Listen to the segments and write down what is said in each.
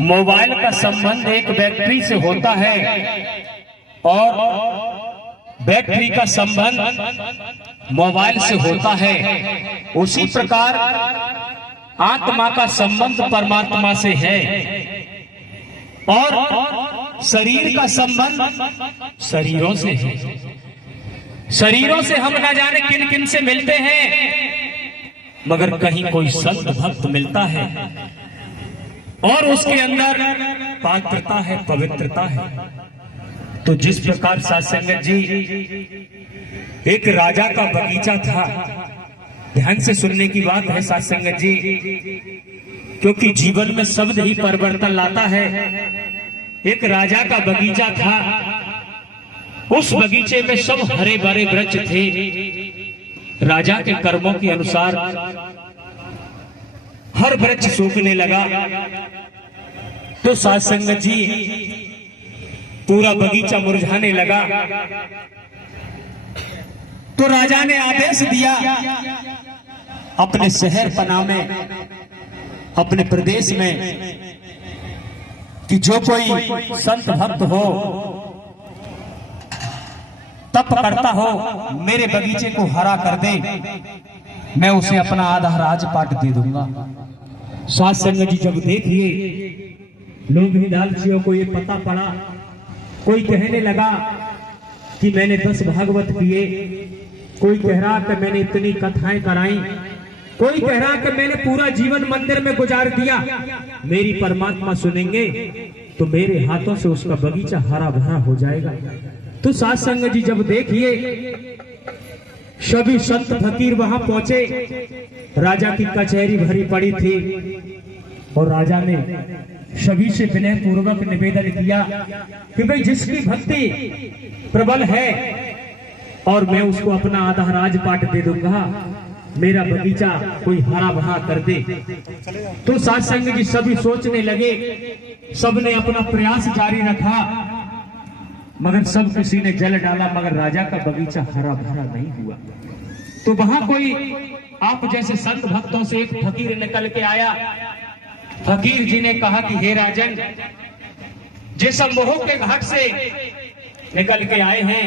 Mobile का संबंध एक बैटरी से होता है और बैटरी का संबंध मोबाइल से होता है, उसी प्रकार आत्मा का संबंध परमात्मा से है और शरीर का संबंध शरीरों से है। शरीरों से हम न जाने किन किन से मिलते हैं, मगर कहीं कोई संत भक्त मिलता है और उसके अंदर पात्रता है, पवित्रता है। तो जिस प्रकार साध संगत जी, एक राजा का बगीचा था, ध्यान से सुनने की बात है साध संगत जी, क्योंकि जीवन में शब्द ही परिवर्तन लाता है। एक राजा का बगीचा था, उस बगीचे में सब हरे भरे वृक्ष थे। राजा के कर्मों के अनुसार हर वृक्ष सूखने लगा। तो साध संगत जी, पूरा बगीचा मुरझाने लगा। तो राजा ने आदेश दिया अपने शहर पना में, अपने प्रदेश में, कि जो कोई संत भक्त हो, तप करता हो, मेरे बगीचे को हरा कर दे, मैं उसे अपना आधा राजपाट दे दूंगा। साध संगत जी, जब देखिए लोग लालचियों को ये पता पड़ा, कोई कहने लगा कि मैंने 10 भागवत पिए, कोई कह रहा कि मैंने इतनी कथाएं कराई, कोई कह रहा कि मैंने पूरा जीवन मंदिर में गुजार दिया, मेरी परमात्मा सुनेंगे तो मेरे हाथों से उसका बगीचा हरा भरा हो जाएगा। तो साध संगत जी, जब देखिए सभी संत फकीर वहां पहुंचे, राजा की कचहरी भरी पड़ी थी और राजा ने सभी से विनय पूर्वक निवेदन किया कि भाई जिसकी भक्ति प्रबल है और मैं उसको अपना आधा राजपाट दे दूंगा, मेरा बगीचा कोई हरा भरा कर दे। तो साध संगत जी सभी सोचने लगे, सबने अपना प्रयास जारी रखा, मगर सब किसी ने जल डाला, मगर राजा का बगीचा हरा भरा नहीं हुआ। तो वहां कोई आप जैसे संत भक्तों से एक फकीर निकल के आया। फकीर जी ने कहा कि हे राजन, जिस मोह के घाट से निकल के आए हैं,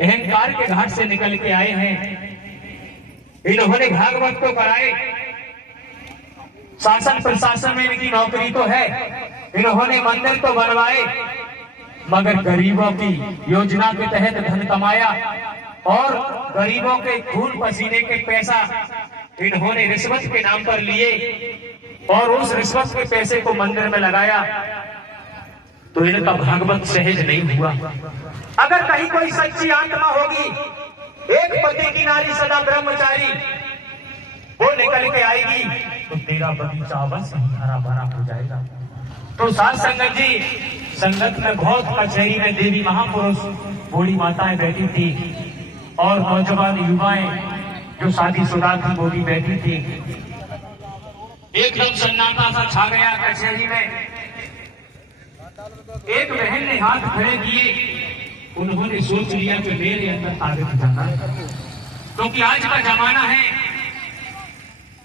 अहंकार के घाट से निकल के आए हैं, इन्होंने भागवत को कराए, शासन प्रशासन में इनकी नौकरी तो है, इन्होंने मंदिर तो बनवाए, मगर गरीबों की योजना के तहत धन कमाया और गरीबों के खून पसीने के पैसा इन्होंने रिश्वत के नाम पर लिए और उस रिश्वत के पैसे को मंदिर में लगाया। तो इनका भागवत सहज नहीं हुआ। अगर कहीं कोई सच्ची आत्मा होगी, एक पति की नारी सदा ब्रह्मचारी, वो निकल के आएगी तो तेरा बगीचा अवश्य हरा भरा हो जाएगा। तो साध संगत जी, संगत में बहुत कचहरी में देवी महापुरुष, बूढ़ी माताएं बैठी थी और नौजवान युवाएं जो शादीशुदा थी वो भी बैठी थी। एकदम सन्नाटा सा छा गया कचहरी में। एक बहन ने हाथ खड़े किए, उन्होंने सोच लिया कि मेरे अंदर ताकत जाना है, क्योंकि आज का जमाना है,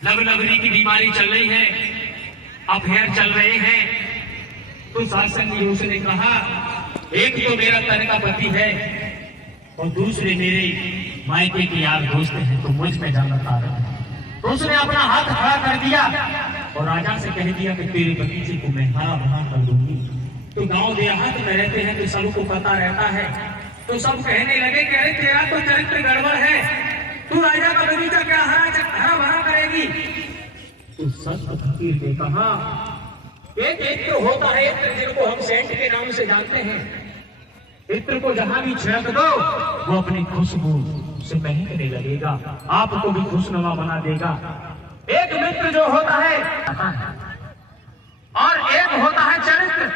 लव लवरी की बीमारी चल रही है, अफेयर चल रहे हैं। तो साध संगत जी उसने कहा, एक तो मेरा तन का पति है और दूसरे मेरे मायके के यार दोस्त हैं, तो मुझ में जाना था। तो उसने अपना हाथ खड़ा कर दिया और राजा से कह दिया कि तेरे बगीचे को मैं हरा भरा कर दूंगी। तो गांव देहात में रहते हैं तो सबको पता रहता है। तो सब कहने लगे कि अरे तेरा तो चरित्र गड़बड़ है, तू राजा का बगीचा क्या हरा भरा करेगी। तो संत फकीर ने कहा, एक इत्र होता है, इत्र जिनको हम सेंट के नाम से जानते हैं, इत्र को जहां भी छिड़क दो वो अपनी खुशबू से महकने लगेगा, आपको भी खुशनुमा बना देगा। एक मित्र जो होता है और एक होता है चरित्र।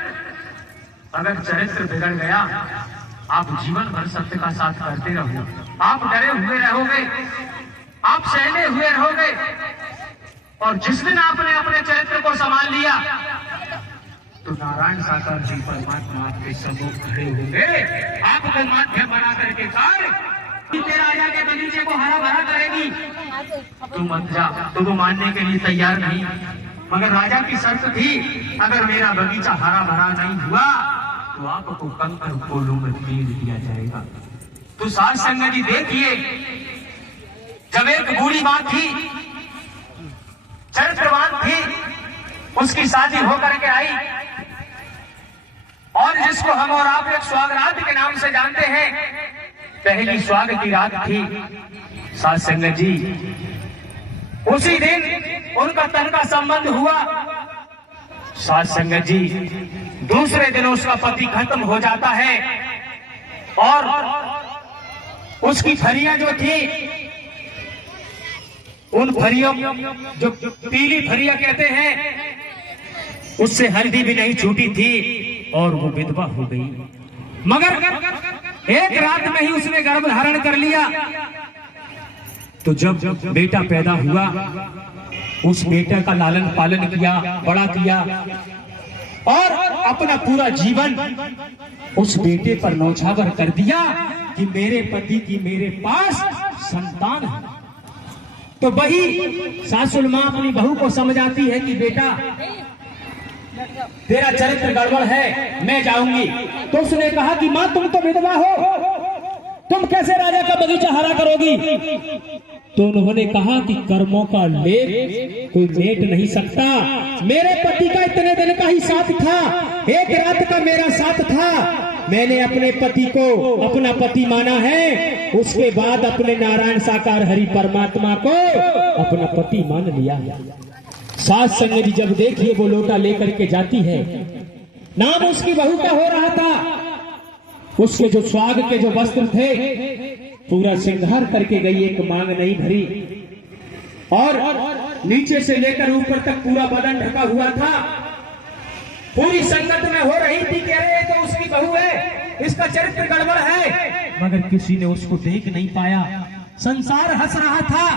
अगर चरित्र बिगड़ गया, आप जीवन भर सत्य का साथ करते रहो, आप डरे हुए रहोगे, आप सहले हुए रहोगे, और जिस दिन आपने अपने चरित्र को संभाल लिया तो नारायण साकार जी परमात्मा आपके सम्मुख खड़े होंगे, आपको माध्यम बना करके राजा के बगीचे को हरा भरा करेगी। तू मत जा, तो वो मानने के लिए तैयार नहीं। मगर राजा की शर्त थी, अगर मेरा बगीचा हरा भरा नहीं हुआ तो आपको कंकर कोलों में फेंक दिया जाएगा। तो साध संगत जी देखिए, जब एक बूढ़ी मां थी, चरित्रवान थी, उसकी शादी होकर के आई और जिसको हम और आप एक स्वागरात के नाम से जानते हैं, पहली स्वाग की रात थी। साध संगत जी उसी दिन उनका तन का संबंध हुआ। साध संगत जी दूसरे दिन उसका पति खत्म हो जाता है और उसकी फरियां जो थी, उन फरियों जो पीली फरिया कहते हैं, उससे हल्दी भी नहीं छूटी थी और वो विधवा हो गई। मगर एक रात में ही उसने गर्भ धारण कर लिया। तो जब बेटा पैदा हुआ, उस बेटे का लालन पालन किया, बड़ा किया और अपना पूरा जीवन उस बेटे पर न्यौछावर कर दिया कि मेरे पति की मेरे पास संतान है। तो वही सासुल मां अपनी बहू को समझाती है कि बेटा तेरा चरित्र गड़बड़ है, मैं जाऊंगी। तो उसने कहा कि मां तुम तो विधवा हो, तुम कैसे राजा का बगीचा हरा करोगी? तो उन्होंने कहा कि कर्मों का लेप कोई मेट नहीं सकता। मेरे पति का इतने दिन का ही साथ था, एक रात का मेरा साथ था। मैंने अपने पति को अपना पति माना है, उसके बाद अपने नारायण साकार हरि परमात्मा को अपना पति मान लिया। साध संगत जी जब देखिए वो लोटा लेकर के जाती है, नाम उसकी बहू का हो रहा था, उसके जो स्वाग के जो वस्त्र थे पूरा श्रृंगार करके गई, एक मांग नहीं भरी और नीचे से लेकर ऊपर तक पूरा बदन ढका हुआ था। पूरी संगत में हो रही थी कि अरे तो उसकी बहू है, इसका चरित्र गड़बड़ है, मगर किसी ने उसको देख नहीं पाया। संसार हंस रहा था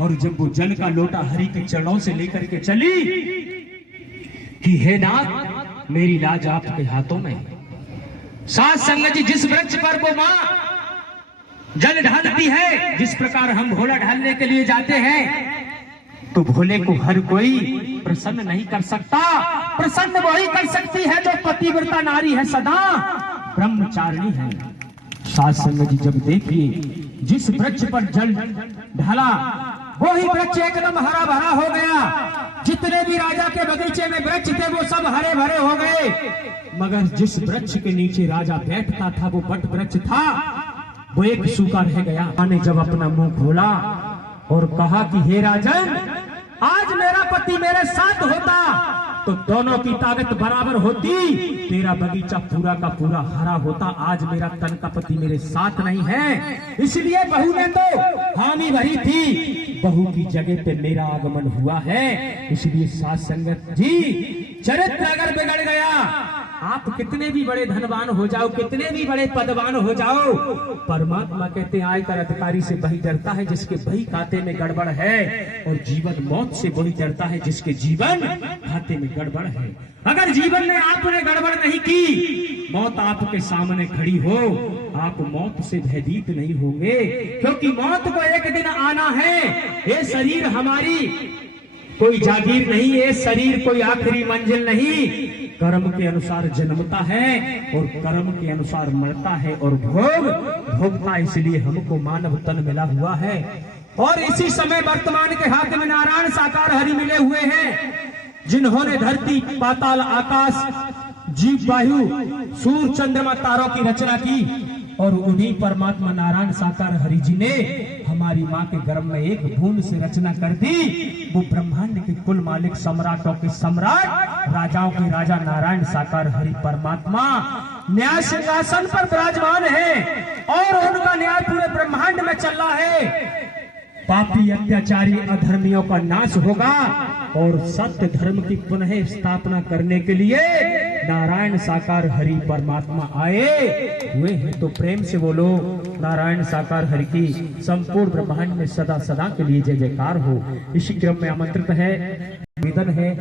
और जब वो जल का लोटा हरि के चरणों से लेकर के चली कि हे नाथ मेरी लाज आपके हाथों में। साध संगत जी जिस वृक्ष पर वो मां जल ढालती है, जिस प्रकार हम भोला ढालने के लिए जाते हैं, तो भोले को हर कोई प्रसन्न नहीं कर सकता। प्रसन्न वही कर सकती है जो पतिव्रता नारी है, सदा ब्रह्मचारिणी है। साध संगत जी जब देखिए जिस वृक्ष पर जल ढाला वही वृक्ष एकदम हरा भरा हो गया। जितने भी राजा के बगीचे में वृक्ष थे वो सब हरे भरे हो गए, मगर जिस वृक्ष के नीचे राजा बैठता था वो बट वृक्ष था, वो एक सूखा रह गया। ने जब अपना मुंह खोला और कहा कि हे राजन, आज मेरा पति मेरे साथ होता तो दोनों की ताकत बराबर होती, तेरा बगीचा पूरा का पूरा हरा होता। आज मेरा तन का पति मेरे साथ नहीं है, इसलिए बहू ने तो हामी भरी थी, बहू की जगह पे मेरा आगमन हुआ है। इसलिए साध संगत जी चरित्र अगर बिगड़ गया, आप कितने भी बड़े धनवान हो जाओ, कितने भी बड़े पदवान हो जाओ, परमात्मा कहते हैं आयकर अधिकारी से वही डरता है जिसके वही खाते में गड़बड़ है, और जीवन मौत से वही डरता है जिसके जीवन खाते में गड़बड़ है। अगर जीवन में आपने गड़बड़ नहीं की, मौत आपके सामने खड़ी हो, आप मौत से भयभीत नहीं होंगे, क्योंकि मौत को एक दिन आना है। ये शरीर हमारी कोई जागीर नहीं है, शरीर कोई आखिरी मंजिल नहीं। कर्म के अनुसार जन्मता है और कर्म के अनुसार मरता है और भोगता। इसलिए हमको मानव तन मिला हुआ है और इसी समय वर्तमान के हाथ में नारायण साकार हरि मिले हुए हैं, जिन्होंने धरती पाताल आकाश जीव वायु सूर्य चंद्रमा तारों की रचना की, और उन्हीं परमात्मा नारायण साकार हरि जी ने हमारी माँ के गर्भ में एक बूंद से रचना कर दी। वो ब्रह्मांड के कुल मालिक, सम्राटों के सम्राट, राजाओं के राजा नारायण साकार हरि परमात्मा न्याय सिंहासन पर विराजमान है और उनका न्याय पूरे ब्रह्मांड में चल रहा है। पापी अत्याचारी अधर्मियों का नाश होगा और सत्य धर्म की पुनः स्थापना करने के लिए नारायण साकार हरि परमात्मा आए हुए हैं। तो प्रेम से बोलो नारायण साकार हरि की संपूर्ण ब्रह्मांड में सदा सदा के लिए जय जयकार हो। इसी क्रम में आमंत्रित है, निवेदन है।